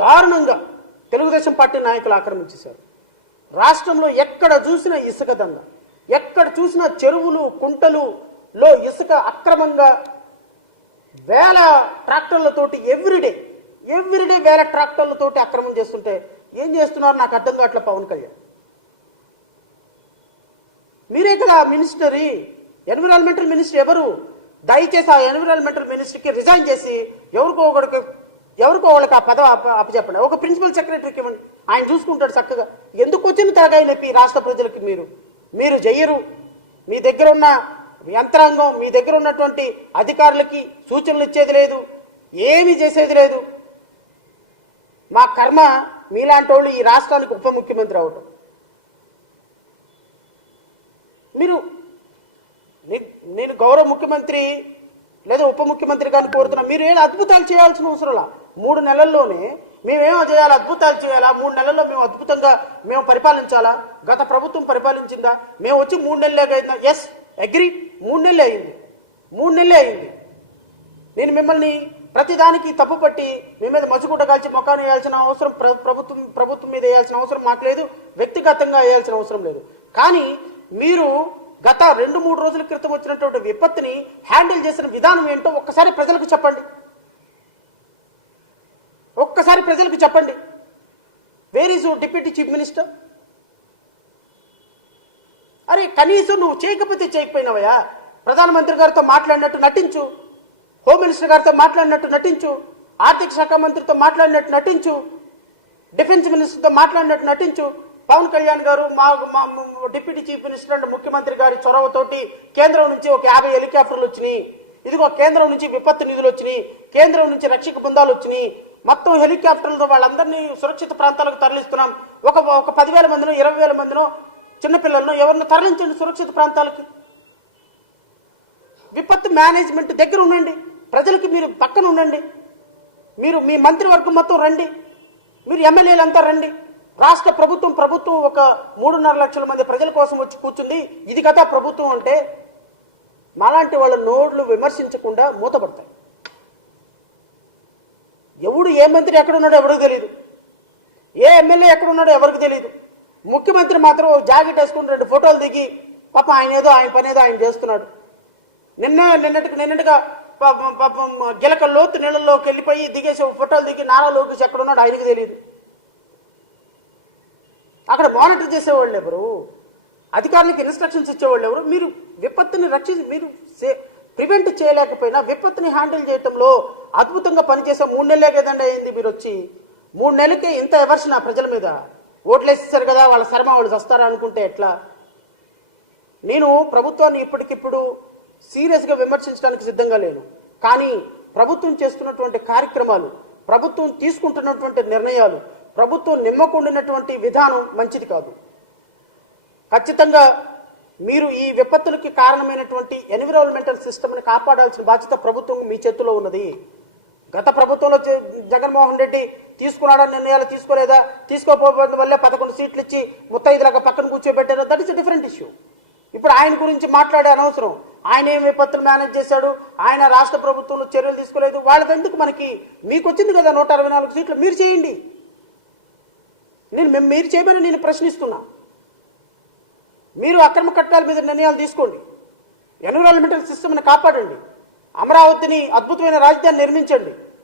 దారుణంగా తెలుగుదేశం పార్టీ నాయకులు ఆక్రమించేశారు. రాష్ట్రంలో ఎక్కడ చూసినా ఇసుక దంద ఎక్కడ చూసినా చెరువులు కుంటలు లో ఇసుక అక్రమంగా వేల ట్రాక్టర్లతోటి ఎవ్రీడే ఎవ్రీడే వేల ట్రాక్టర్లతోటి అక్రమం చేస్తుంటే ఏం చేస్తున్నారు నాకు అర్థం కావట్లే పవన్ కళ్యాణ్. మీరే కదా మినిస్టరీ ఎన్విరాన్మెంటల్ మినిస్టర్ ఎవరు? దయచేసి ఆ ఎన్విరాన్మెంటల్ మినిస్టర్కి రిజైన్ చేసి ఎవరికో ఒకరికి ఎవరికో వాళ్ళకి ఆ పదవి అప్పచెప్పండి. ఒక ప్రిన్సిపల్ సెక్రటరీకి ఇవ్వండి. ఆయన చూసుకుంటాడు చక్కగా. ఎందుకు వచ్చిన తలకాయ నొప్పి ఈ రాష్ట్ర ప్రజలకి మీరు? మీరు చెయ్యరు మీ దగ్గర ఉన్న యంత్రాంగం మీ దగ్గర ఉన్నటువంటి అధికారులకి సూచనలు ఇచ్చేది లేదు. ఏమీ చేసేది లేదు. మా కర్మ మీలాంటి వాళ్ళు ఈ రాష్ట్రానికి ఉప ముఖ్యమంత్రి అవటం. మీరు నేను గౌరవ ముఖ్యమంత్రి లేదా ఉప ముఖ్యమంత్రి గారిని కోరుతున్నా మీరు ఏం అద్భుతాలు చేయాల్సిన అవసరంలా మూడు నెలల్లోనే మేమేమో చేయాలి? అద్భుతాలు చేయాలా? మూడు నెలల్లో మేము అద్భుతంగా మేము పరిపాలించాలా? గత ప్రభుత్వం పరిపాలించిందా? మేము వచ్చి మూడు నెలలే అయిందా? ఎస్ అగ్రి మూడు నెలలే అయింది. మూడు నెలలే అయింది. నేను మిమ్మల్ని ప్రతిదానికి తప్పు పట్టి మీ మీద మసుగుడ్డ కాల్చి మొక్కాన్ని వేయాల్సిన అవసరం ప్రభుత్వం ప్రభుత్వం మీద వేయాల్సిన అవసరం మాకు లేదు. వ్యక్తిగతంగా వేయాల్సిన అవసరం లేదు. కానీ మీరు గత రెండు మూడు రోజుల క్రితం వచ్చినటువంటి విపత్తుని హ్యాండిల్ చేసిన విధానం ఏంటో ఒక్కసారి ప్రజలకు చెప్పండి. ఒక్కసారి ప్రజలకు చెప్పండి. Where is deputy chief minister అరే కనీసం నువ్వు చేయకపోతే చేయకపోయినావయ్యా. ప్రధానమంత్రి గారితో మాట్లాడినట్టు నటించు. హోమ్ మినిస్టర్ గారితో మాట్లాడినట్టు నటించు. ఆర్థిక శాఖ మంత్రితో మాట్లాడినట్టు నటించు. డిఫెన్స్ మినిస్టర్తో మాట్లాడినట్టు నటించు. పవన్ కళ్యాణ్ గారు మా మా డిప్యూటీ చీఫ్ మినిస్టర్ అండ్ ముఖ్యమంత్రి గారి చొరవతోటి కేంద్రం నుంచి ఒక యాభై హెలికాప్టర్లు వచ్చినాయి. ఇదిగో కేంద్రం నుంచి విపత్తు నిధులు వచ్చినాయి. కేంద్రం నుంచి రక్షక బృందాలు వచ్చినాయి. మొత్తం హెలికాప్టర్లతో వాళ్ళందరినీ సురక్షిత ప్రాంతాలకు తరలిస్తున్నాం. ఒక ఒక పదివేల మందినో ఇరవై వేల మందినో చిన్నపిల్లలను ఎవరిని తరలించండి సురక్షిత ప్రాంతాలకి. విపత్తు మేనేజ్మెంట్ దగ్గర ఉండండి. ప్రజలకి మీరు పక్కన ఉండండి. మీరు మీ మంత్రివర్గం మొత్తం రండి. మీరు ఎమ్మెల్యేలంతా రండి. రాష్ట్ర ప్రభుత్వం ప్రభుత్వం ఒక మూడున్నర లక్షల మంది ప్రజల కోసం వచ్చి కూర్చుంది. ఇది కదా ప్రభుత్వం అంటే మాలాంటి వాళ్ళ నోడ్లు విమర్శించకుండా మూతపడతాయి. ఎవడు ఏ మంత్రి ఎక్కడ ఉన్నాడో ఎవరికి తెలియదు ఏ ఎమ్మెల్యే ఎక్కడ ఉన్నాడో ఎవరికి తెలియదు ముఖ్యమంత్రి మాత్రం ఓ జాకెట్ వేసుకుని రెండు ఫోటోలు దిగి పాప ఆయన ఏదో ఆయన పని ఏదో ఆయన చేస్తున్నాడు. నిన్న నిన్నటికి నిన్నటిగా పాపం గిలక లోతు నీళ్ళలోకి వెళ్ళిపోయి దిగేసి ఫోటోలు దిగి నారా లోకేష్ ఎక్కడ ఉన్నాడు ఆయనకి తెలియదు అక్కడ మానిటర్ చేసేవాళ్ళు ఎవరు? అధికారులకు ఇన్స్ట్రక్షన్స్ ఇచ్చేవాళ్ళు ఎవరు? మీరు విపత్తుని రక్షించి మీరు ప్రివెంట్ చేయలేకపోయినా విపత్తుని హ్యాండిల్ చేయటంలో అద్భుతంగా పనిచేసే మూడు నెలలే కదండి అయింది మీరు వచ్చి మూడు నెలలకే ఇంత ఎవర్షన్ ఆ ప్రజల మీద. ఓట్లేసేసారు కదా వాళ్ళ శర్మ వాళ్ళు వస్తారా అనుకుంటే ఎట్లా? నేను ప్రభుత్వాన్ని ఇప్పటికిప్పుడు సీరియస్గా విమర్శించడానికి సిద్ధంగా లేను. కానీ ప్రభుత్వం చేస్తున్నటువంటి కార్యక్రమాలు ప్రభుత్వం తీసుకుంటున్నటువంటి నిర్ణయాలు ప్రభుత్వం నిమ్మకుండినటువంటి విధానం మంచిది కాదు. ఖచ్చితంగా మీరు ఈ విపత్తులకి కారణమైనటువంటి ఎన్విరాన్మెంటల్ సిస్టమ్ని కాపాడాల్సిన బాధ్యత ప్రభుత్వం మీ చేతిలో ఉన్నది. గత ప్రభుత్వంలో జ- జగన్మోహన్ రెడ్డి తీసుకున్నాడా నిర్ణయాలు తీసుకోలేదా? తీసుకోకపోవడం వల్లే పదకొండు సీట్లు ఇచ్చి ముత్తైదులాగా పక్కన కూర్చోబెట్టారు. దట్ ఇస్ డిఫరెంట్ ఇష్యూ ఇప్పుడు ఆయన గురించి మాట్లాడే అనవసరం. ఆయన ఏం విపత్తులు మేనేజ్ చేశాడు? ఆయన రాష్ట్ర ప్రభుత్వంలో చర్యలు తీసుకోలేదు. వాళ్ళకి ఎందుకు మనకి? మీకు వచ్చింది కదా నూట అరవై నాలుగు సీట్లు. మీరు చేయండి. నేను మేము- మీరు చేయమని నేను ప్రశ్నిస్తున్నా. మీరు అక్రమ కట్టాల మీద నిర్ణయాలు తీసుకోండి. ఎన్విరాన్మెంటల్ సిస్టమ్ని కాపాడండి. అమరావతిని అద్భుతమైన రాజధాని నిర్మించండి.